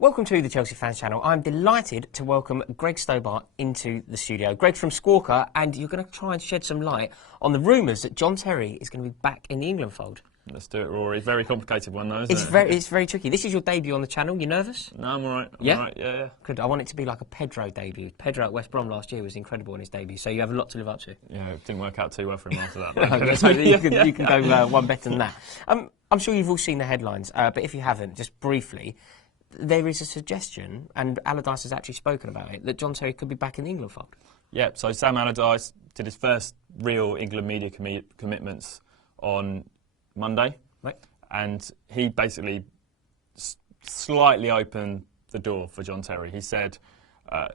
Welcome to the Chelsea Fans Channel. I'm delighted to welcome Greg Stobart into the studio. Greg's from Squawka, and you're going to try and shed some light on the rumours that John Terry is going to be back in the England fold. Let's do it, Rory. Very complicated one, though, isn't it? It's very tricky. This is your debut on the channel. You nervous? No, I'm all right. Yeah? All right. Yeah. Good. I want it to be like a Pedro debut. Pedro at West Brom last year was incredible in his debut, so you have a lot to live up to. Yeah, it didn't work out too well for him after that. Okay, so you can go one better than that. I'm sure you've all seen the headlines, but if you haven't, just briefly, there is a suggestion, and Allardyce has actually spoken about it, that John Terry could be back in the England fold. Yeah, so Sam Allardyce did his first real England media commitments on Monday. Right. And he basically slightly opened the door for John Terry. He said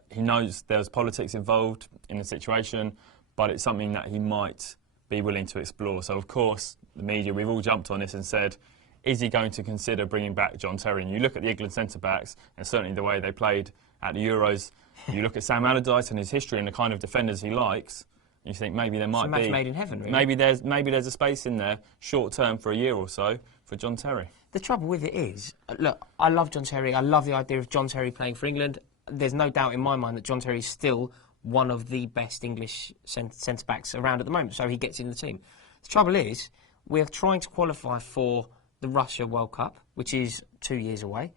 he knows there's politics involved in the situation, but it's something that he might be willing to explore. So, of course, the media, we've all jumped on this and said, is he going to consider bringing back John Terry? And you look at the England centre-backs, and certainly the way they played at the Euros, you look at Sam Allardyce and his history and the kind of defenders he likes, you think maybe there might be... It's a match made in heaven, really. Maybe there's a space in there, short-term for a year or so, for John Terry. The trouble with it is, look, I love John Terry. I love the idea of John Terry playing for England. There's no doubt in my mind that John Terry is still one of the best English centre-backs around at the moment, so he gets in the team. The trouble is, we're trying to qualify for the Russia World Cup, which is 2 years away.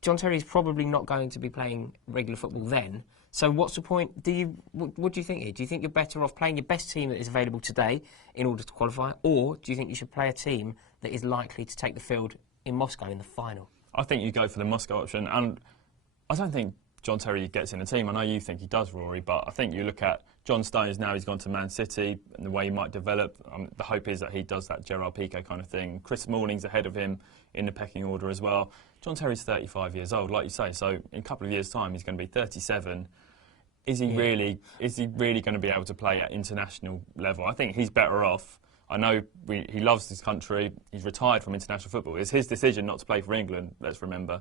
John Terry is probably not going to be playing regular football then. So what's the point? What do you think here? Do you think you're better off playing your best team that is available today in order to qualify, or do you think you should play a team that is likely to take the field in Moscow in the final? I think you go for the Moscow option, and I don't think John Terry gets in the team. I know you think he does, Rory, but I think you look at John Stones now, he's gone to Man City, and the way he might develop, the hope is that he does that Gerard Piqué kind of thing. Chris Smalling's ahead of him in the pecking order as well. John Terry's 35 years old, like you say, so in a couple of years' time he's going to be 37. Is he really going to be able to play at international level? I think he's better off. I know he loves his country. He's retired from international football. It's his decision not to play for England, let's remember.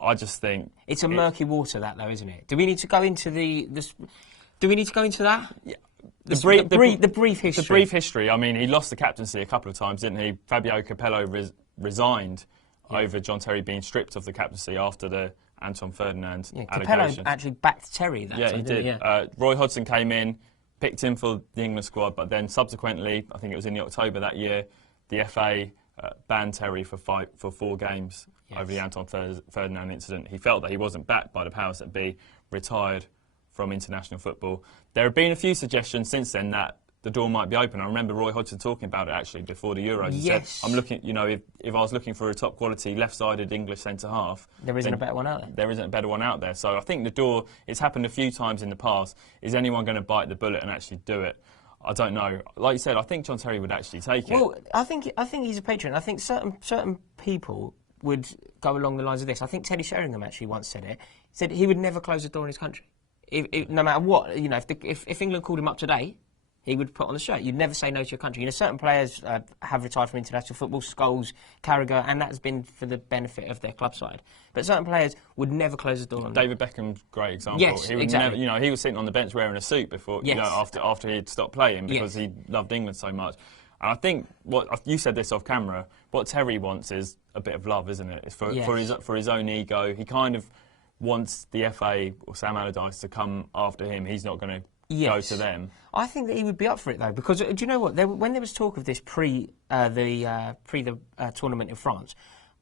I just think... It's a murky water, that, though, isn't it? Do we need to go into Do we need to go into that? Yeah. The brief history. The brief history. I mean, he lost the captaincy a couple of times, didn't he? Fabio Capello resigned over John Terry being stripped of the captaincy after the Anton Ferdinand allegations. Capello actually backed Terry that time, he did. Yeah. Roy Hodgson came in, picked him for the England squad, but then subsequently, I think it was in October that year, the FA banned Terry for 4 games over the Anton Ferdinand incident. He felt that he wasn't backed by the powers that be, retired from international football. There have been a few suggestions since then that the door might be open. I remember Roy Hodgson talking about it actually before the Euros. He said, I'm looking, you know, if I was looking for a top quality left-sided English centre-half... There isn't a better one out there. There isn't a better one out there. So I think the door, it's happened a few times in the past. Is anyone going to bite the bullet and actually do it? I don't know. Like you said, I think John Terry would actually take it. Well, I think he's a patriot. I think certain people would go along the lines of this. I think Teddy Sheringham actually once said it. He said he would never close the door in his country. No matter what, you know, if England called him up today, he would put on the shirt. You'd never say no to your country. You know, certain players have retired from international football, Scholes, Carragher, and that's been for the benefit of their club side. But certain players would never close the door on David Beckham's a great example. Yes, he would exactly. Never, you know, he was sitting on the bench wearing a suit before, you know, after he'd stopped playing because he loved England so much. And I think you said this off camera. What Terry wants is a bit of love, isn't it? It's for his own ego. He kind of wants the FA or Sam Allardyce to come after him. He's not going to go to them. I think that he would be up for it though, because do you know what? When there was talk of this pre the tournament in France,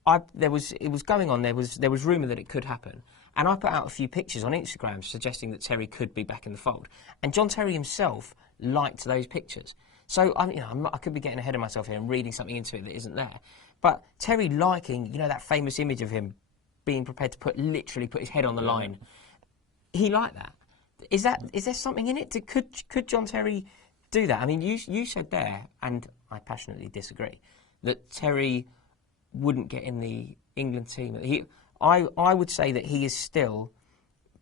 it was going on. There was rumour that it could happen, and I put out a few pictures on Instagram suggesting that Terry could be back in the fold, and John Terry himself liked those pictures. So I could be getting ahead of myself here and reading something into it that isn't there, but Terry liking, you know, that famous image of him being prepared to literally put his head on the line, he liked that. Is there something in it? Could John Terry do that? I mean, you said there, and I passionately disagree, that Terry wouldn't get in the England team. I would say that he is still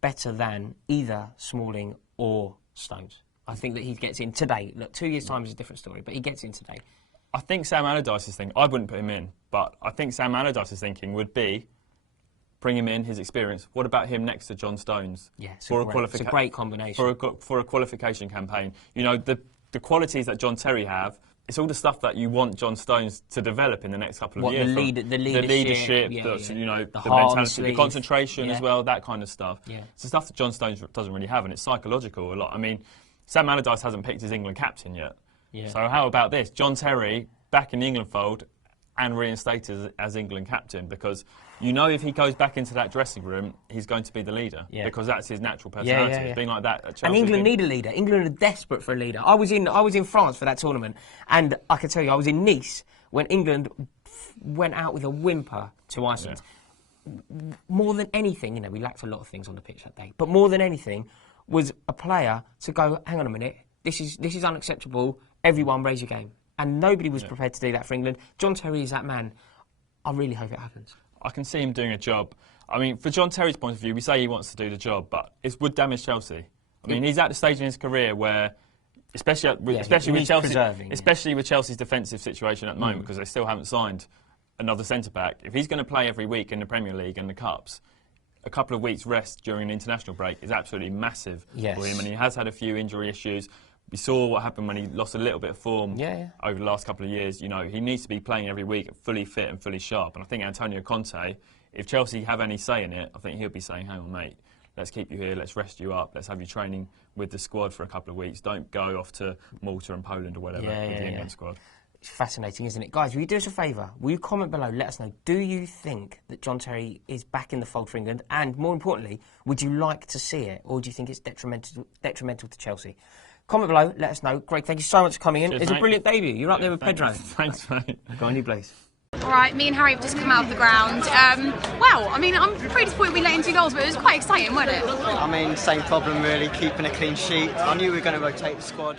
better than either Smalling or Stones. I think that he gets in today. Look, 2 years' time is a different story, but he gets in today. I think Sam Allardyce's thing, I wouldn't put him in, but I think Sam Allardyce's thinking would be bring him in, his experience. What about him next to John Stones? Yeah, it's a great combination. For a qualification campaign. You know, the qualities that John Terry have, it's all the stuff that you want John Stones to develop in the next couple of years. The leadership, you know, the heart mentality, the concentration as well, that kind of stuff. Yeah. It's the stuff that John Stones doesn't really have, and it's psychological a lot. I mean, Sam Allardyce hasn't picked his England captain yet. Yeah. So how about this? John Terry back in the England fold and reinstated as England captain, because you know if he goes back into that dressing room, he's going to be the leader, because that's his natural personality. It's been like that at Chelsea. And England need a leader. England are desperate for a leader. I was in France for that tournament, and I can tell you, I was in Nice when England went out with a whimper to Iceland. Yeah. More than anything, you know, we lacked a lot of things on the pitch that day, but more than anything was a player to go, hang on a minute, this is unacceptable, everyone raise your game. And nobody was prepared to do that for England. John Terry is that man. I really hope it happens. I can see him doing a job. I mean, for John Terry's point of view, we say he wants to do the job, but it would damage Chelsea. I mean, he's at the stage in his career where, especially with Chelsea's defensive situation at the moment, because they still haven't signed another centre-back. If he's going to play every week in the Premier League and the Cups, a couple of weeks' rest during an international break is absolutely massive for him, and he has had a few injury issues. We saw what happened when he lost a little bit of form over the last couple of years. You know, he needs to be playing every week, fully fit and fully sharp. And I think Antonio Conte, if Chelsea have any say in it, I think he'll be saying, hang on, mate, let's keep you here, let's rest you up, let's have you training with the squad for a couple of weeks. Don't go off to Malta and Poland or whatever with the England squad. It's fascinating, isn't it? Guys, will you do us a favour? Will you comment below, let us know, do you think that John Terry is back in the fold for England? And more importantly, would you like to see it? Or do you think it's detrimental to Chelsea? Comment below, let us know. Greg, thank you so much for coming in. Cheers, it's mate. A brilliant debut. You're up there with Pedro. Thanks, mate. Go on, you please. All right, me and Harry have just come out of the ground. Well, I mean, I'm pretty disappointed we let in 2 goals, but it was quite exciting, wasn't it? I mean, same problem really, keeping a clean sheet. I knew we were going to rotate the squad.